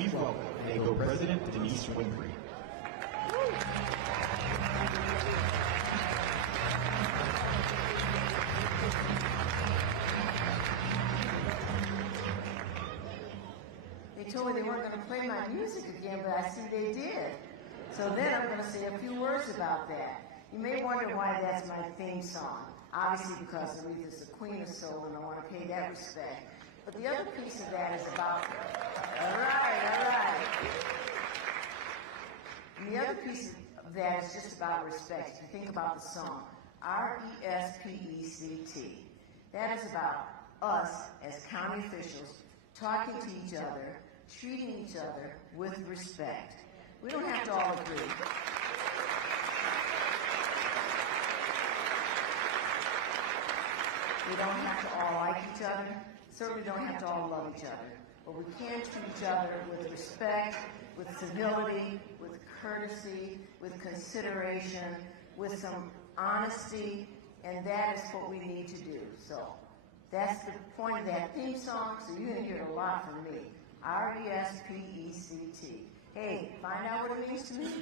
Please welcome NACO President Denise Winfrey. They told me they weren't going to play my music again, but I see they did. So then I'm going to say a few words about that. You may wonder why that's my theme song. Obviously because Aretha's the queen of soul and I want to pay that respect. But the other piece of that is about, all right. And the other piece of that is just about respect. If you think about the song, R-E-S-P-E-C-T. That is about us as county officials talking to each other, treating each other with respect. We don't have to all agree. We don't have to all like each other. Certainly don't have to all love each other. But we can treat each other with respect, with civility, with courtesy, with consideration, with some honesty, and that is what we need to do. So that's the point of that theme song, so you're going to hear a lot from me. R-E-S-P-E-C-T. Hey, find out what it means to me.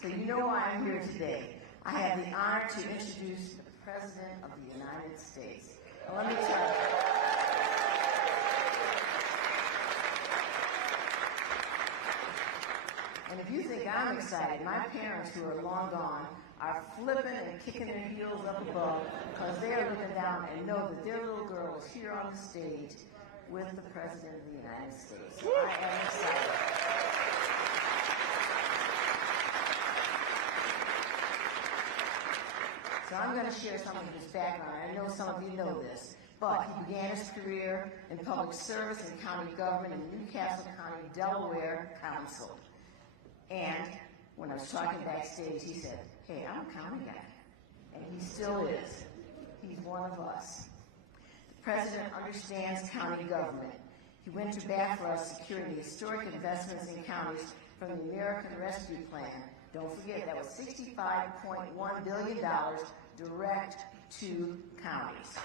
So you know why I'm here today. I have the honor to introduce the President of the United States. Now, let me tell you. And if you think I'm excited, my parents, who are long gone, are flipping and kicking their heels up above because they're looking down and know that their little girl is here on the stage with the President of the United States. So I am excited. So I'm going to share some of his background. I know some of you know this, but he began his career in public service and county government in Newcastle County, Delaware Council. And when I was talking backstage, he said, hey, I'm a county guy. And he still is. He's one of us. The President understands county government. He went to bat for us securing the historic investments in counties from the American Rescue Plan. Don't forget, that was $65.1 billion direct to counties.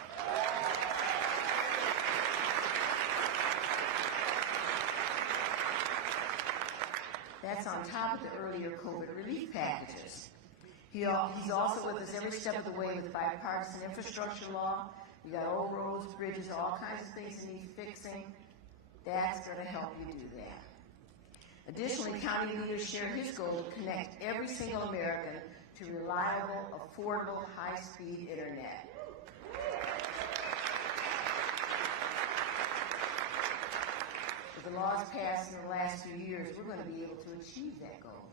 That's on top of the earlier COVID relief packages. He's also with us every step of the way with bipartisan infrastructure law. You got old roads, bridges, all kinds of things that need fixing. That's going to help you do that. Additionally, county leaders share his goal to connect every single American to reliable, affordable, high-speed internet. With the laws passed in the last few years, we're going to be able to achieve that goal.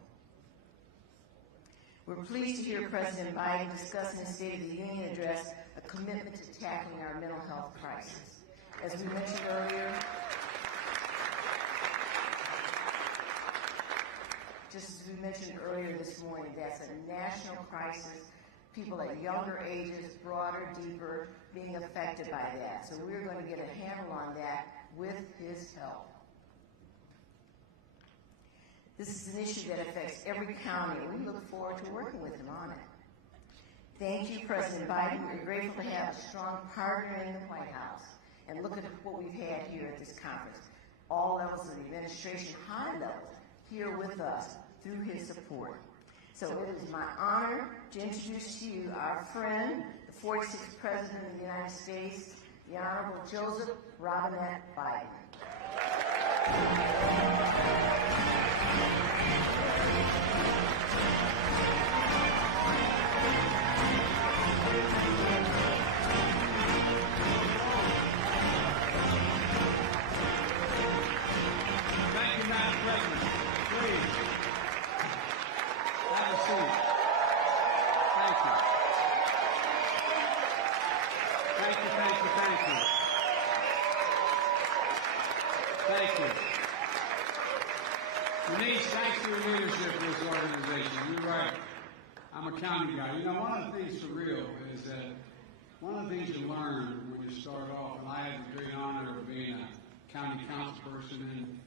We're pleased to hear President Biden discuss in his State of the Union address a commitment to tackling our mental health crisis. As we mentioned earlier, this morning, that's a national crisis. People at younger ages, broader, deeper, being affected by that. So we're going to get a handle on that with his help. This is an issue that affects every county, and we look forward to working with him on it. Thank you, President Biden. We're grateful to have a strong partner in the White House. And look at what we've had here at this conference. All levels of the administration, high levels, here with us through his support. So it is my honor to introduce to you our friend, the 46th President of the United States, the Honorable Joseph Robinette Biden. Thank you, Madam President. Please, have a seat. Thank you. Thank you, thank you, thank you. Thank you. Denise, thanks for your leadership in this organization. You're right. I'm a county guy. You know, one of the things for real is that one of the things you learn when you start off, and I had the great honor of being a county council person in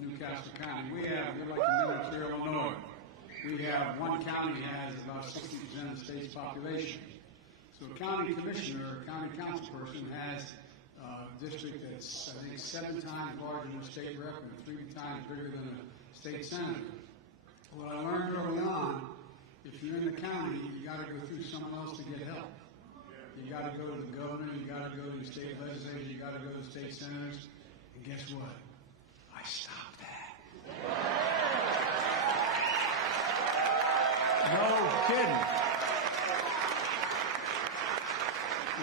Newcastle County. We're like the Military, Illinois. We have one county has about 60% of the state's population. So So a county commissioner or a county council person has a district that's, I think, 7 times larger than a state rep and 3 times bigger than a state senator. What I learned early on, if you're in the county, you got to go through someone else to get help. You got to go to the governor, you got to go to the state legislature, you got to go to the state senators, and guess what? I stopped that. No kidding.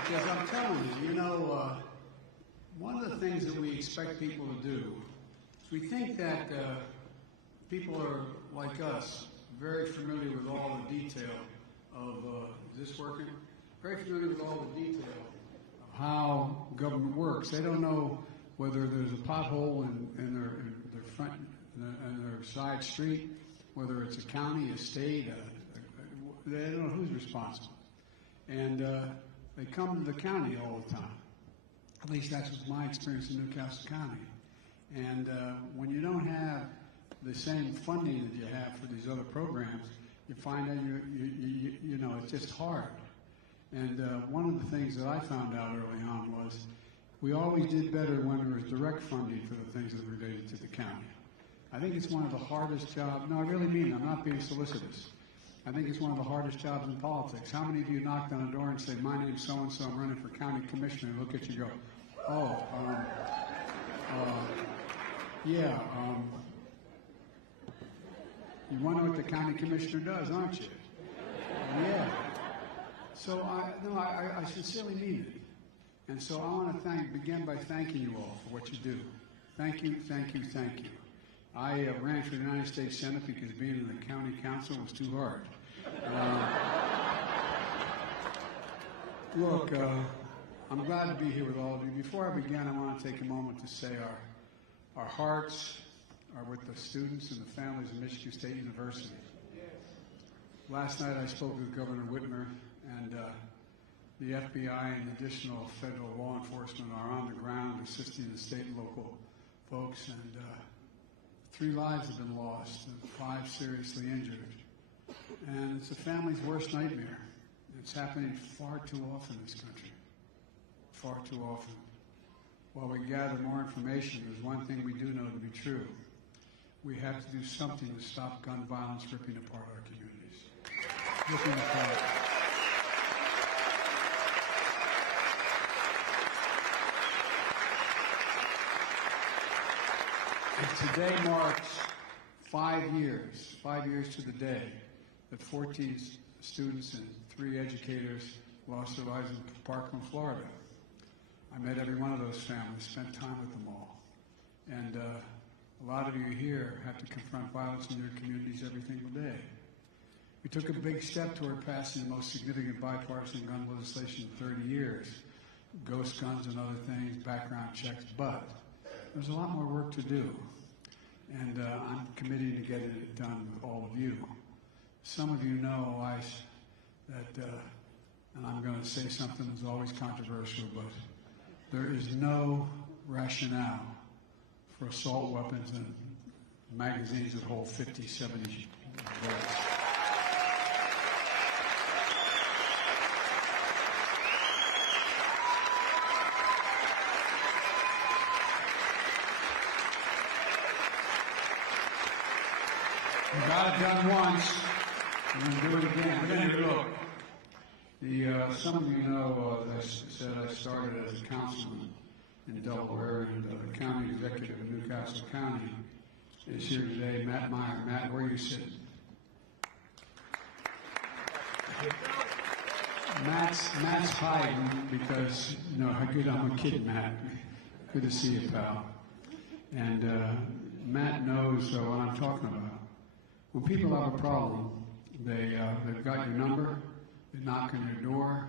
Because I'm telling you, one of the things that we expect people to do is we think that people are like us, very familiar with all the detail of, is this working? Very familiar with all the detail of how government works. They don't know whether there's a pothole in their front and their side street, whether it's a county, a state, they don't know who's responsible. And they come to the county all the time. At least that's my experience in Newcastle County. And when you don't have the same funding that you have for these other programs, you find out it's just hard. And one of the things that I found out early on was we always did better when there was direct funding for the things that related to the county. I think it's one of the hardest jobs. No, I really mean it. I'm not being solicitous. I think it's one of the hardest jobs in politics. How many of you knocked on a door and say, "My name's so-and-so, I'm running for county commissioner," and look at you and go, you wonder what the county commissioner does, aren't you? Yeah. So I sincerely mean it. And so I want to begin by thanking you all for what you do. Thank you, thank you, thank you. I ran for the United States Senate because being in the county council was too hard. Look, I'm glad to be here with all of you. Before I begin, I want to take a moment to say our hearts are with the students and the families of Michigan State University. Last night I spoke with Governor Whitmer, and the FBI and additional federal law enforcement are on the ground assisting the state and local folks, and 3 lives have been lost and 5 seriously injured. And it's a family's worst nightmare. It's happening far too often in this country. Far too often. While we gather more information, there's one thing we do know to be true. We have to do something to stop gun violence ripping apart our communities. Ripping apart. And today marks 5 years to the day that 14 students and 3 educators lost their lives in Parkland, Florida. I met every one of those families, spent time with them all. And a lot of you here have to confront violence in your communities every single day. We took a big step toward passing the most significant bipartisan gun legislation in 30 years. Ghost guns and other things, background checks, but there's a lot more work to do. And I'm committed to getting it done with all of you. Some of you know that, and I'm going to say something that's always controversial, but there is no rationale for assault weapons and magazines that hold 50, 70 bullets. We got it done once, and we'll do it again. But anyway, look, some of you know, as I said, I started as a councilman in Delaware, and the county executive in Newcastle County is here today, Matt Meyer. Matt, where are you sitting? Matt's hiding because, I'm a kid, Matt. Good to see you, pal. And Matt knows what I'm talking about. When people have a problem, they've got your number, they knock on your door.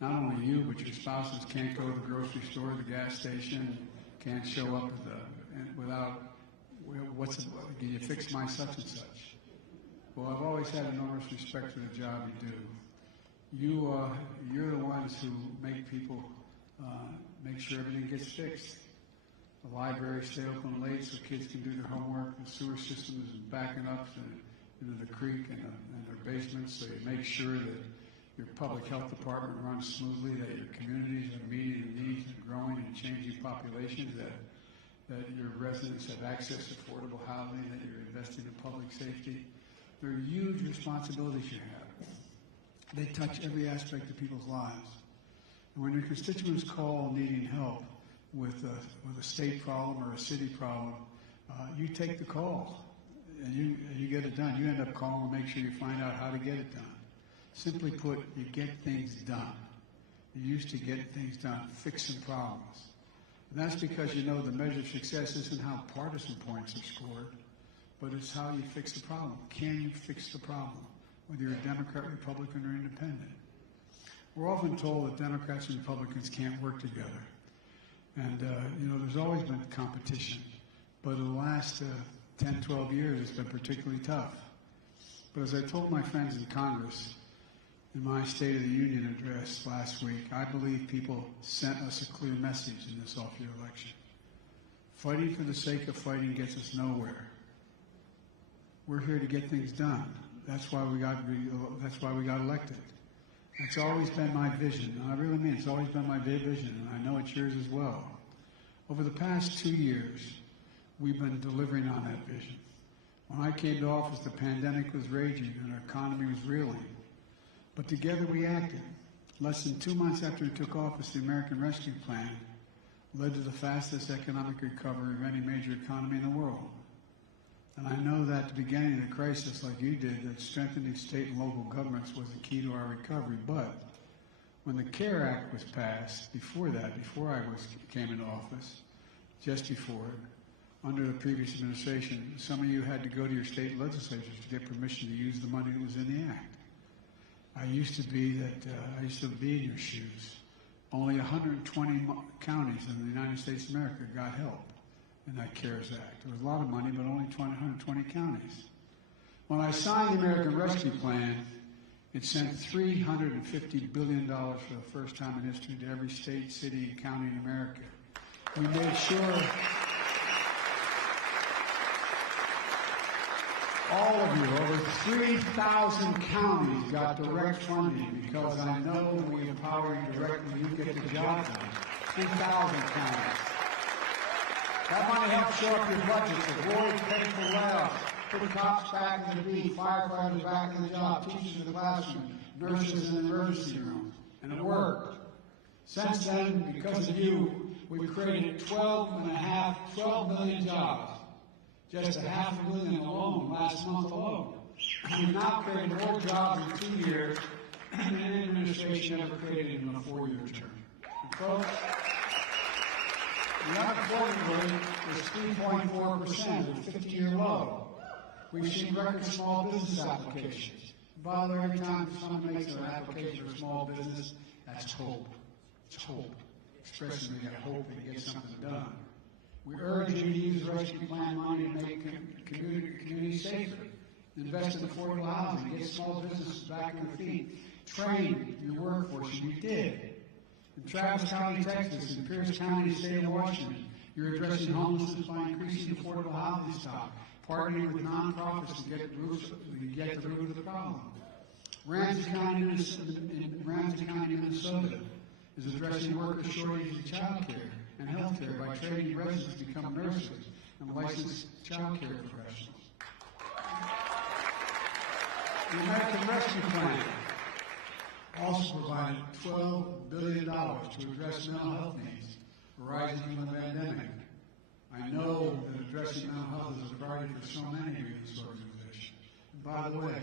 Not only you, but your spouses can't go to the grocery store, the gas station, can't show up without, can you fix my such and such? Well, I've always had enormous respect for the job you do. You're the ones who make people make sure everything gets fixed. The libraries stay open late so kids can do their homework. The sewer system is backing up into the creek and their basements, so you make sure that your public health department runs smoothly, that your communities are meeting the needs of growing and changing populations, that your residents have access to affordable housing, that you're investing in public safety. They're huge responsibilities you have. They touch every aspect of people's lives. And when your constituents call needing help with a state problem or a city problem, you take the call and you get it done. You end up calling to make sure you find out how to get it done. Simply put, you get things done. You used to get things done, fixing problems. And that's because you know the measure of success isn't how partisan points are scored, but it's how you fix the problem. Can you fix the problem, whether you're a Democrat, Republican, or Independent? We're often told that Democrats and Republicans can't work together. And, there's always been competition. But in the last 10, 12 years, it's been particularly tough. But as I told my friends in Congress in my State of the Union address last week, I believe people sent us a clear message in this off-year election. Fighting for the sake of fighting gets us nowhere. We're here to get things done. That's why we got elected. That's always been my vision. And I really mean it's always been my vision, and I know it's yours as well. Over the past 2 years, we've been delivering on that vision. When I came to office, the pandemic was raging and our economy was reeling. But together we acted. Less than 2 months after we took office, the American Rescue Plan led to the fastest economic recovery of any major economy in the world. And I know that at the beginning of the crisis, like you did, that strengthening state and local governments was the key to our recovery. But when the CARE Act was passed, before I came into office, just before it, under the previous administration, some of you had to go to your state legislatures to get permission to use the money that was in the Act. I used to be in your shoes. Only 120 counties in the United States of America got help in that CARES Act. There was a lot of money, but only 120 counties. When I signed the American Rescue Plan, it sent $350 billion for the first time in history to every state, city, and county in America. We made sure all of you, over 3,000 counties got direct funding, because I know when we empower you directly, you get the job done. 3,000 counties. That money helps show up your budgets, avoid painful layoffs, put cops back in the beat, firefighters back in the job, teachers in the classroom, nurses in the emergency room. And it worked. Since then, because of you, we've created 12 million jobs. Just 500,000 alone, last month alone. We've now created more jobs in 2 years than any administration ever created in a 4-year term. And folks, the unemployment rate is 3.4%, a 50-year low. We've seen record small business applications. By the way, every time someone makes an application for a small business, that's hope. It's hope. Expressing they got hope they get something done. We urge you to use the Rescue Plan money to make communities safer, invest in affordable housing, get small businesses back on their feet, train your workforce, and you did. In Travis County, Texas, and Pierce County, state of Washington, you're addressing homelessness by increasing affordable housing stock, partnering with nonprofits to get the root of the problem. Ramsey County, Minnesota, is addressing worker shortages in child care and health care by training residents to become nurses and licensed child care professionals. The American Rescue Plan also provided $12 billion to address mental health needs arising from the pandemic. I know that addressing mental health is a priority for so many of you in this organization. And by the way,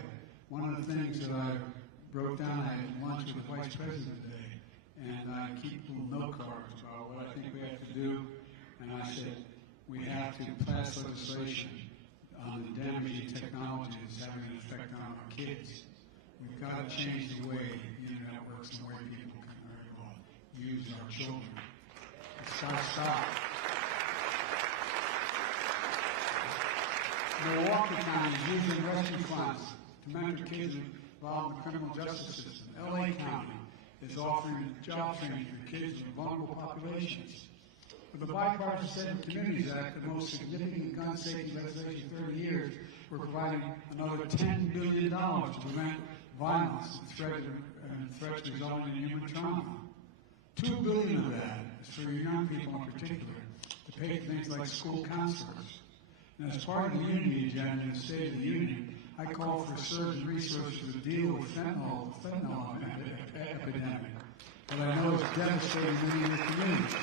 one of the things that I wrote down, I had lunch with the Vice President today, and I keep little note cards about what I think we have to do. And I said, we have to pass legislation on the damaging technology that's having an effect on our kids. We've got to change the way the internet works and the way people can use our children. It's got to stop. Milwaukee County is using rescue funds to mentor kids involved in the criminal justice system. LA County is offering job training for kids in vulnerable populations. With the Bipartisan Safer Communities Act, the most significant gun safety legislation in 30 years, we're providing another $10 billion to prevent violence and threat and threats resulting in human trauma. $2 billion of that is for your young people in particular, to pay for things like school counselors. And as part of the Unity Agenda in the State of the Union, I call for a surge in resources to deal with fentanyl epidemic that I know is devastating many in the community.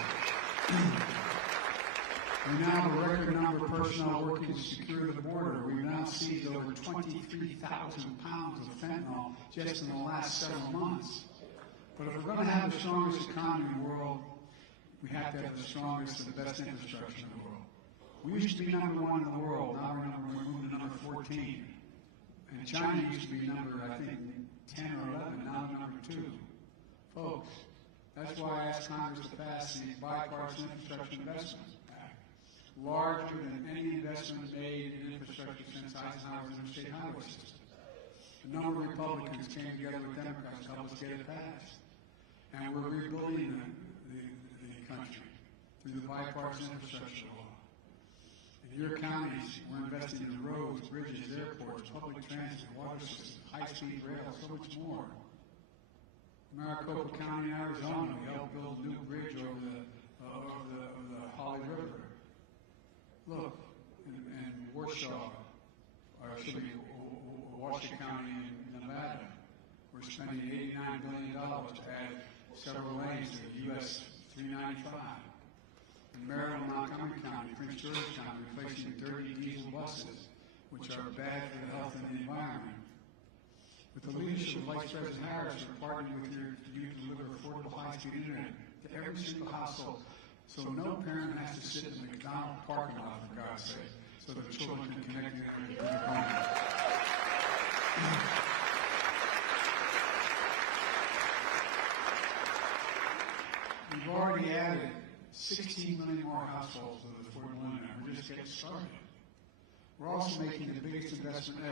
We now have a record number of personnel working to secure the border. We've now seized over 23,000 pounds of fentanyl just in the last several months. But if we're going to have the strongest economy in the world, we have to have the strongest and the best infrastructure in the world. We used to be number 1 in the world. Now we're moving to number 14. And China used to be number, I think, 10 or 11. Now number 2. Folks, that's why I asked Congress to pass the Bipartisan Infrastructure Investment Act, larger than any investment made in infrastructure since Eisenhower's interstate highway system. A number of Republicans came together with Democrats to help us get it passed. And we're rebuilding the country through the bipartisan infrastructure law. In your counties, we're investing in roads, bridges, airports, public transit, water systems, high-speed rail, so much more. Maricopa County, Arizona, we helped build a new bridge over the Holly River. Look, in Warsaw, or should be Washington County in Nevada, we're spending $89 billion to add several lanes to US 395. In Maryland, Montgomery County, Prince George's County, replacing dirty diesel buses, which are bad for the health and the environment. With the leadership of Vice President Harris, we're partnering with you to deliver affordable high-speed internet to every single household, so no parent has to sit in the McDonald's parking lot, for God's sake, so that children can connect to the internet in their home. We've already added 16 million more households to the affordable internet. We're just getting started. We're also making the biggest investment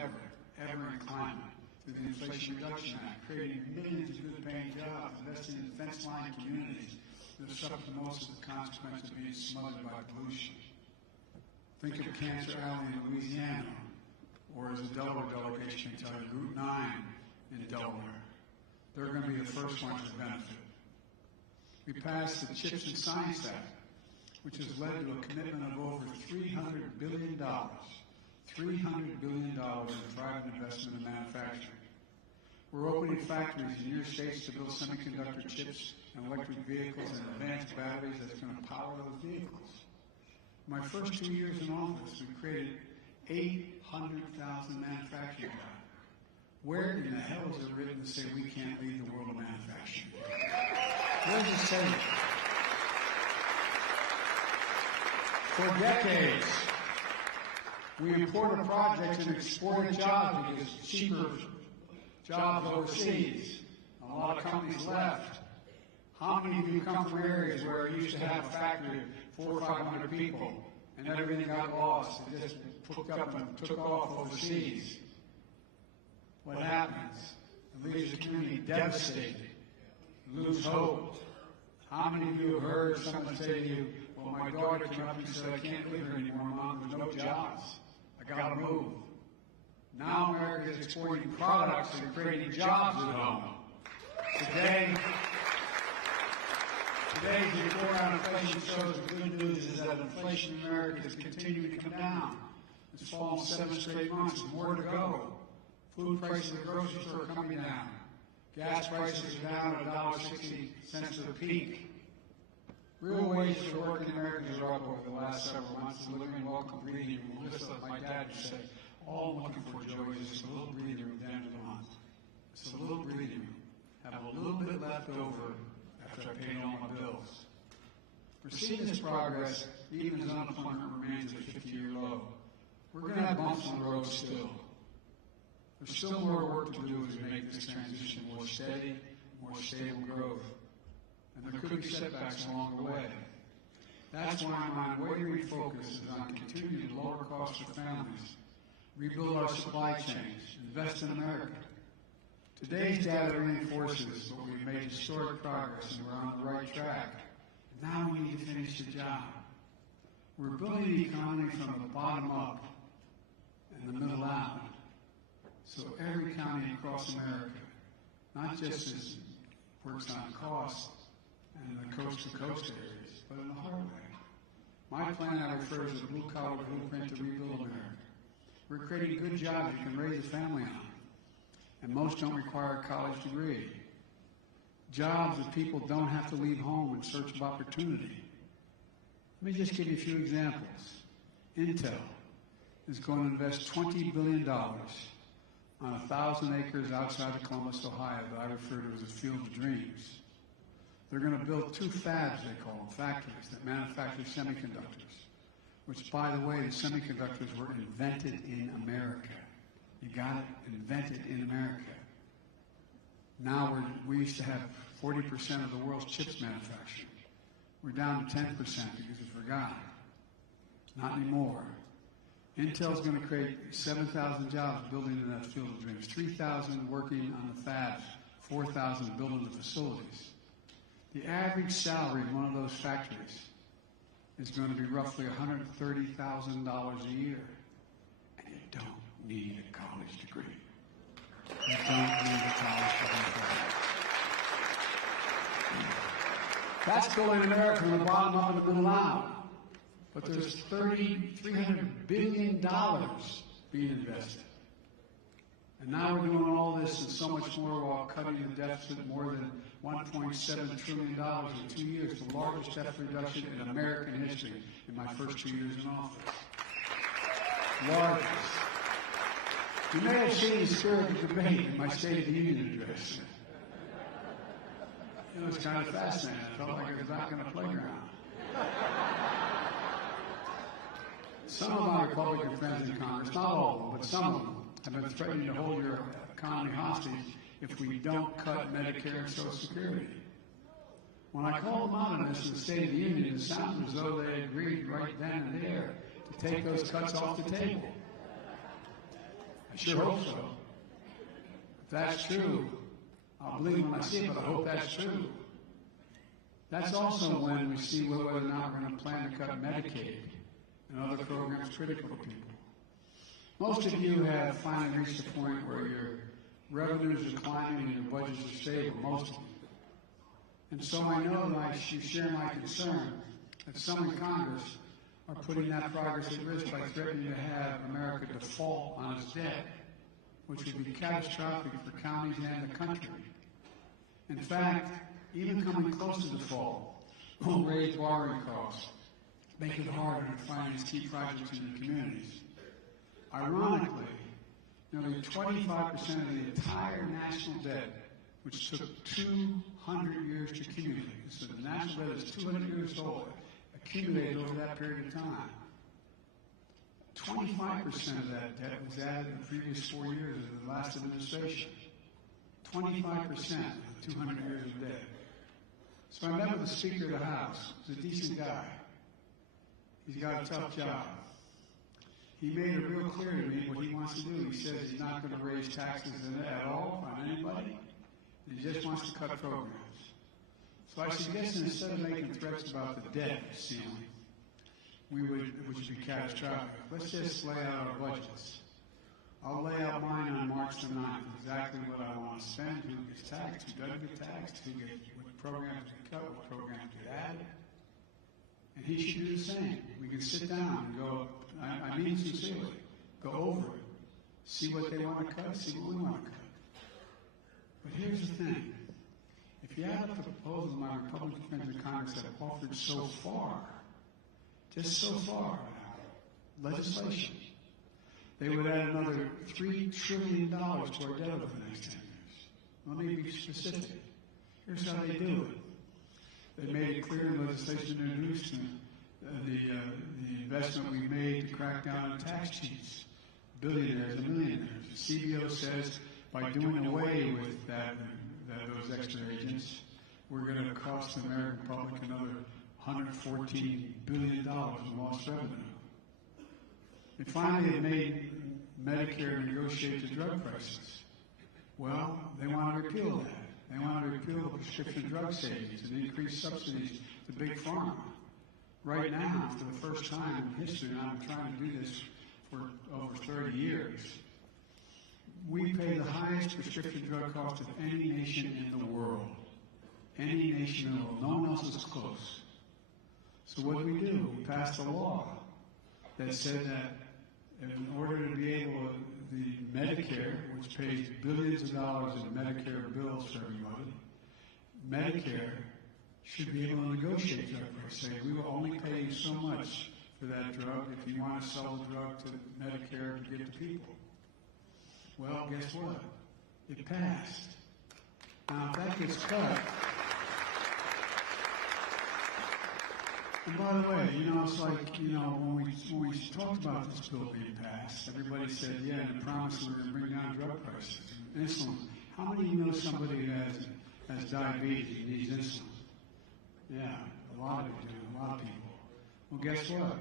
ever in climate through the Inflation Reduction Act, creating millions of good-paying jobs, investing in fence-line communities that suffer the most of the consequences of being smothered by pollution. Think of Cancer Alley in Louisiana, or as the Delaware delegation can tell you, Route 9 in Delaware. They're going to be the first ones to benefit. We passed the CHIPS and Science Act, which has led to a commitment of over $300 billion. $300 billion in private investment in manufacturing. We're opening factories in your states to build semiconductor chips and electric vehicles and advanced batteries that's going to power those vehicles. My first 2 years in office, we created 800,000 manufacturing jobs. Where in the hell is it written to say we can't lead the world of manufacturing? Where does it say it? For decades, we imported projects and exported jobs because cheaper jobs overseas. A lot of companies left. How many of you come from areas where you used to have a factory of 400 or 500 people and everything got lost? It just hooked up and took off overseas. What happens? It leaves the community devastated, lose hope. How many of you have heard someone say to you, well, my daughter came up and said, I can't live here anymore, Mom, there's no jobs. I got to move. Now America is exporting products and creating jobs at home. Today's report on inflation shows the good news is that inflation in America is continuing to come down. It's fallen 7 straight months, more to go. Food prices at the grocery store are coming down. Gas prices are down at $1.60 to the peak. Real wages for working Americans are up over the last several months. Delivering welcome breathing room. Just like my dad would say, all I'm looking for, Joey, is just a little breathing room at the end of the month. Just a little breathing room. Have a little bit left over after I pay all my bills. We're seeing this progress even as unemployment remains at a 50-year low. We're going to have bumps on the road still. There's still more work to do as we make this transition more steady, more stable growth. And there could be setbacks along the way. That's why my unwavering focus is on continuing to lower costs for families, rebuild our supply chains, invest in America. Today's data reinforces what we've made historic progress and we're on the right track. Now we need to finish the job. We're building the economy from the bottom up and the middle out. So every county across America not just as works on cost and the coast-to-coast areas, but in the heartland. My plan I refer to as a blue-collar blueprint to rebuild America. We're creating good jobs you can raise a family on, and most don't require a college degree. Jobs that people don't have to leave home in search of opportunity. Let me just give you a few examples. Intel is going to invest $20 billion on 1,000 acres outside of Columbus, Ohio, that I refer to as a field of dreams. They're going to build 2 fabs, they call them, factories that manufacture semiconductors, which, by the way, the semiconductors were invented in America. You got it? Invented in America. Now we used to have 40% of the world's chips manufactured. We're down to 10% because we forgot. Not anymore. Intel's going to create 7,000 jobs building in that field of dreams, 3,000 working on the fabs, 4,000 building the facilities. The average salary in one of those factories is going to be roughly $130,000 a year. And you don't need a college degree. You don't need a college degree. That's building America from the bottom up and the middle out. But there's $300 billion being invested. And now we're doing all this and so much more while cutting the deficit more than $1.7 trillion in 2 years, the largest deficit reduction in American history in my first 2 years in office. Largest. You may have seen the spirit of debate in my State of the Union address. It was kind of fascinating. I felt like I was back in a playground. Some of my Republican friends in Congress, not all of them, but some of them, have been threatening to hold your economy hostage if we don't cut Medicare and Social Security. When I called them out on this in the State of the Union, it sounded as though they agreed right then and there to take those cuts off the table. I sure hope so. If that's true, I'll believe when I see it, but I hope that's true. That's also when we see whether or not we're going to plan to cut Medicaid and other programs critical to people. Most of you have finally reached a point where your revenues are climbing and your budgets are stable, most of you. And so I know that you share my concern that some in Congress are putting that progress at risk by threatening to have America default on its debt, which would be catastrophic for counties and the country. In fact, even coming close to default will raise borrowing costs, make it harder to finance key projects in your communities. Ironically, nearly 25% of the entire national debt, which took 200 years to accumulate, so the national debt is 200 years old, accumulated over that period of time. 25% of that debt was added in the previous 4 years of the last administration. 25% of 200 years of debt. So I met with the Speaker of the House. He's a decent guy. He's got a tough job. He made it real clear to me what he wants to do. He says he's not going to raise taxes at all on anybody. He just wants to cut programs. So I suggested instead of making threats about the debt ceiling, which would be catastrophic, let's just lay out our budgets. I'll lay out mine on March the 9th, exactly what I want to spend, who gets taxed, who doesn't get taxed, what programs get cut, what programs get added. And he should do the same. We can sit down and go, I mean sincerely, go over it, see what they want to cut, see what we want to cut. But here's the thing. If you add up the proposals my Republican friends in Congress have offered so far, just so far, legislation, they would add another $3 trillion to our debt over the next 10 years. Let me be specific. Here's how they do it. They made it clear in legislation introduced the investment we made to crack down on tax cheats, billionaires and millionaires. The CBO says by doing away with those extra agents, we're going to cost the American public another $114 billion in lost revenue. They finally have made Medicare negotiate the drug prices. Well, they want to repeal that. They want to repeal the prescription drug savings and increase subsidies to big pharma. Right now, for the first time in history, and I've been trying to do this for over 30 years, we pay the highest prescription drug cost of any nation in the world. Any nation in the world. No one else is close. So what do? We passed a law that said that in order to be able to, the Medicare, which pays billions of dollars in Medicare bills for everybody, Medicare should be able to negotiate drug price. Say, we will only pay you so much for that drug if you want to sell the drug to Medicare to give to people. Well, guess what? It passed. Now, if that gets cut, and by the way, it's like, when we talked about this bill being passed, everybody said, yeah, and promised we were going to bring down drug prices. Insulin. How many of you know somebody who has diabetes and needs insulin? Yeah, a lot of you do, a lot of people. Well, guess what?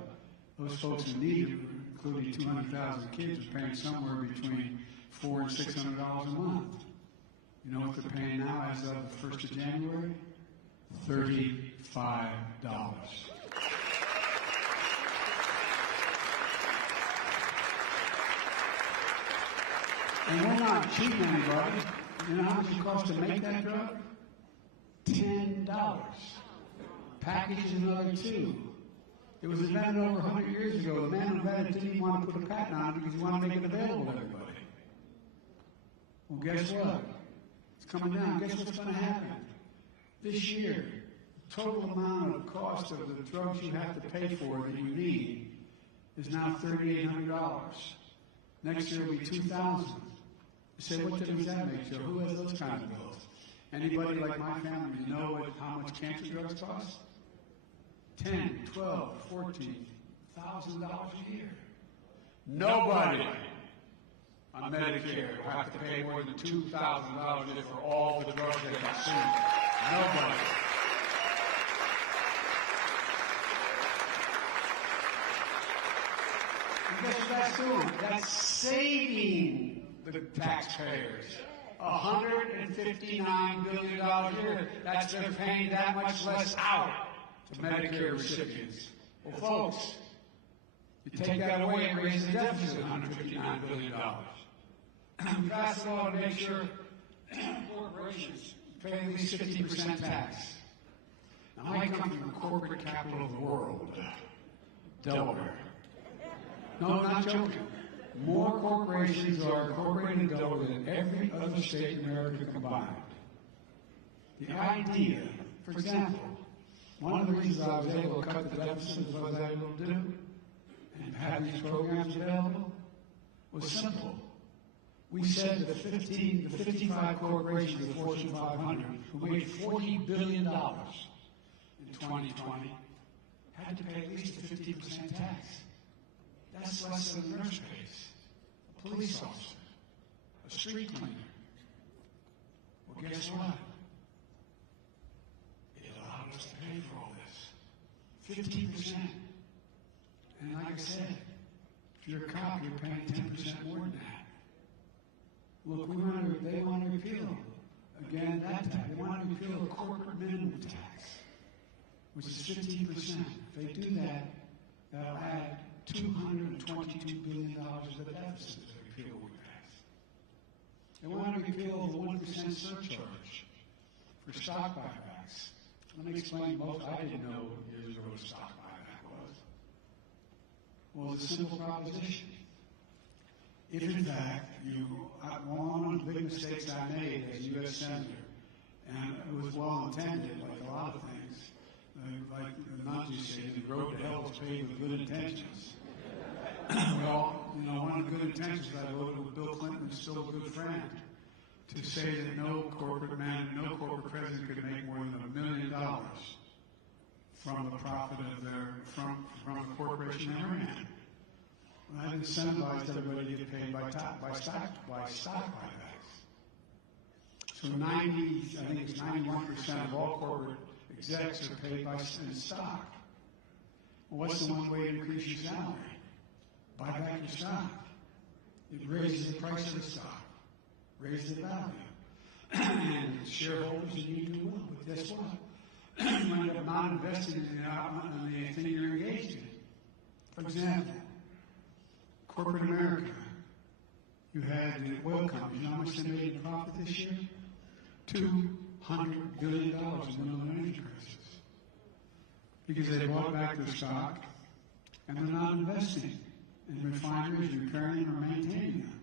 Those folks who need it, including 200,000 kids, are paying somewhere between $400 and $600 a month. You know what they're paying now as of the 1st of January? $35. And we're not cheating anybody. You know how much it costs to make that drug? $10. Package is another $2. It was invented over 100 years ago. The man who invented it didn't even want to put a patent on it because he wanted to make it available to everybody. Well, guess what? It's coming down. Guess what's going to happen? This year, the total amount of cost of the drugs you have to pay for that you need is now $3,800. Next year will be $2,000. You say, what difference does that make, Joe? Who has those kind of bills? Anybody like my family know how much cancer drugs cost? $10, $12, $14,000 a year. Nobody on Medicare will have to pay more than $2,000 for all the drugs they consume. Nobody. And guess what that's doing? That's saving the taxpayers $159 billion a year. That's they're paying that much less out to Medicare recipients. Well, folks, you take that away and raise the deficit $159 billion. We pass a law to make sure corporations pay at least 50% tax. Now, I come from the corporate capital of the world, Delaware. No, I'm not joking. More corporations are incorporated in Delaware than every other state in America combined. The idea, for example, one of the reasons I was able to cut the deficit as I was able to do and have these programs available was simple. We said the 55 corporations of the Fortune 500 who made $40 billion in 2020 had to pay at least a 50% tax. That's less than a nurse pays, a police officer, a street cleaner. Well, guess what? It allowed us to pay for all this. 15%. And like I said, if you're a cop, you're paying 10% more than that. Look, they want to repeal, again, that tax. They want to repeal the corporate minimum tax, which is 15%. If they do that, that'll add $222 billion to the deficit that repeal would pass. They want to repeal the 1% surcharge for stock buybacks. Let me explain most. I didn't know years ago what a stock buyback was. Well, it's a simple proposition. If in fact one of the big mistakes I made as a U.S. Senator, and it was well intended, like a lot of things, like not just say the road to hell is paved with good intentions. Well, one of the good intentions I voted with Bill Clinton, who's still a good friend, to say that no corporate man, no corporate president could make more than $1 million from the profit of from a corporation they ran. I incentivized everybody to get paid by stock buybacks. So I think it's 91% of all corporate execs are paid in stock. Well, what's the one way to increase your salary? Buy back your stock. It raises the price of the stock, raises the value. And shareholders, and you do well. But guess what? You end up not investing in the thing you're engaged in. For example, corporate America You had the oil companies. You know how much they made in profit this year? $200 billion in the energy crisis. Because they bought back their stock and they're not investing in refineries, repairing or maintaining them.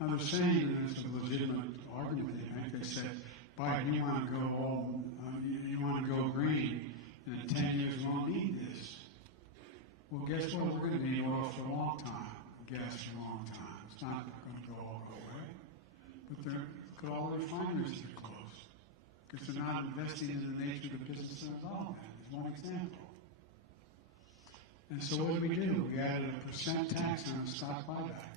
Now they're saying, and it's a legitimate argument they make, they said, Biden, you want to go green, and in 10 years we won't need this. Well, guess what? We're going to need oil for a long time, gas for a long time. It's not going to all go away. But look at all the refineries that are closed because they're not investing in the nature of the business they're involved in. There's one example. And so what do? We added a % tax on the stock buyback.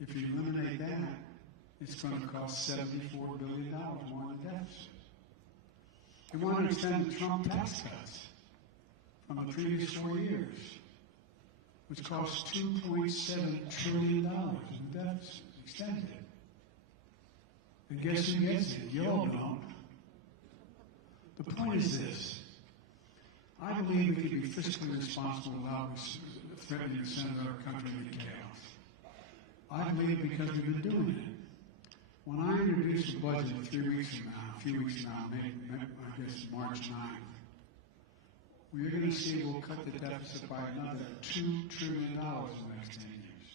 If you eliminate that, it's going to cost $74 billion more in deficit. We want to extend the Trump tax cuts from the previous 4 years, which cost $2.7 trillion in deficit, extended it. And guess who gets it? You all don't. The point is this. I believe we can be fiscally responsible without threatening to send our country into chaos. I believe because we've been doing it. When I introduce the budget a few weeks from now, maybe, I guess March 9th, we're going to see we'll cut the deficit by another $2 trillion in the next 10 years.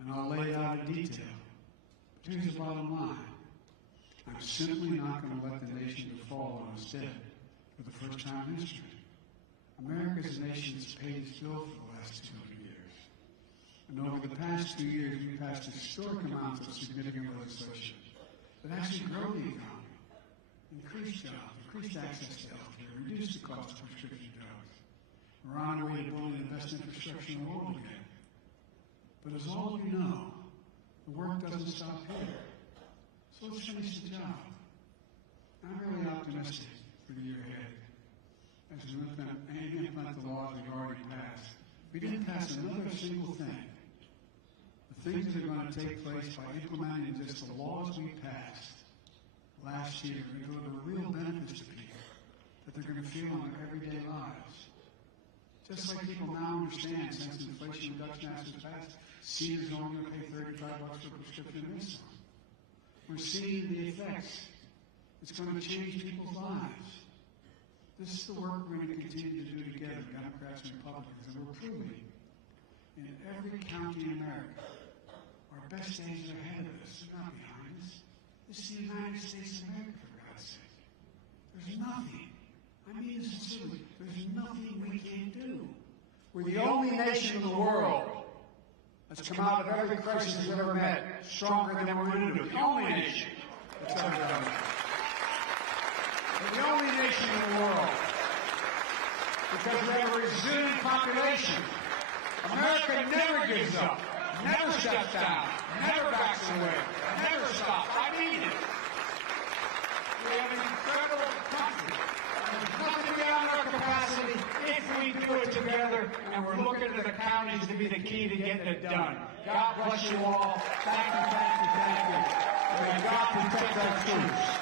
And I'll lay it out in detail. But here's the bottom line. I'm simply not going to let the nation fall on its debt for the first time in history. America is a nation that's paid its bill for the last 200 years. And over the past 2 years, we've passed historic amounts of significant legislation that actually grow the economy, increase jobs, increase access to health care, reduce the cost of prescription drugs. We're on our way to building the best infrastructure in the world again. But as all of you know, the work doesn't stop here. So let's finish the job. I'm really optimistic for the year ahead. As we implement the laws we've already passed, we didn't pass another single thing. The things that are going to take place by implementing just the laws we passed last year are going to deliver real benefits to people that they're going to feel in their everyday lives. Just like people now understand, since the Inflation Reduction Act was passed, seniors are only going to pay $35 for prescription insulin. We're seeing the effects. It's going to change people's lives. This is the work we're going to continue to do together, Democrats and Republicans, and we're proving in every county in America, our best days are ahead of us. They're not behind us. This is the United States of America, for God's sake. There's nothing. I mean this sincerely. There's nothing we can't do. We're the only nation in the world that's come out of every crisis we've ever met stronger than we're going to do. The only nation that's ever done that. We're the only nation in the world because we have a resilient population. America never gives up, never steps down, never backs away, never stops. I mean it. We have an incredible country. There's nothing beyond our capacity if we do it together, and we're looking at the counties to be the key to getting it done. God bless you all. Thank you, thank you, thank you. May God protect our troops.